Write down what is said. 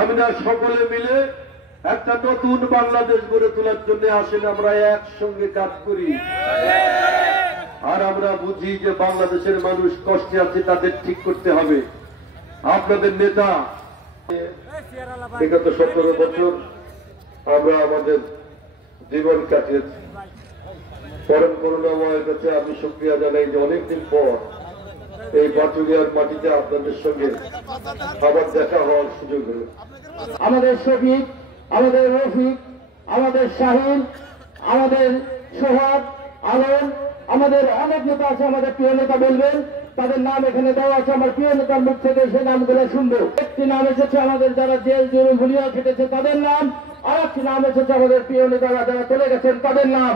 আমরা সকলে মিলে একটা নতুন বাংলাদেশ গড়ে তোলার জন্য আসলে আমরা একসঙ্গে কাজ করি। আর আমরা বুঝি যে বাংলাদেশের মানুষ কষ্টে আছে, তাদের ঠিক করতে হবে। আপনাদের নেতা বিগত 17 বছর আমরা আমাদের জীবন কাটিয়েছি। পরম করুণাময়ের কাছে আমি শুকরিয়া জানাই যে অনেকদিন পর এই বাটুরিয়ার মাটিতে আপনাদের সঙ্গে আবার দেখা হওয়ার সুযোগ হল। আমাদের শফিক, আমাদের রফিক, আমাদের শাহিন, আমাদের সোহাগ, আলম, আমাদের অনেক নেতা আছে। আমাদের প্রিয় নেতা বলবেন, তাদের নাম এখানে দেওয়া আছে। আমার প্রিয় নেতার মুখ থেকে সেই নামগুলো শুনবো। একটি নাম এসেছে আমাদের যারা জেল জুলুম হুলিয়া খেটেছে তাদের নাম, আর একটি নাম এসেছে আমাদের প্রিয় নেতারা যারা চলে গেছেন তাদের নাম।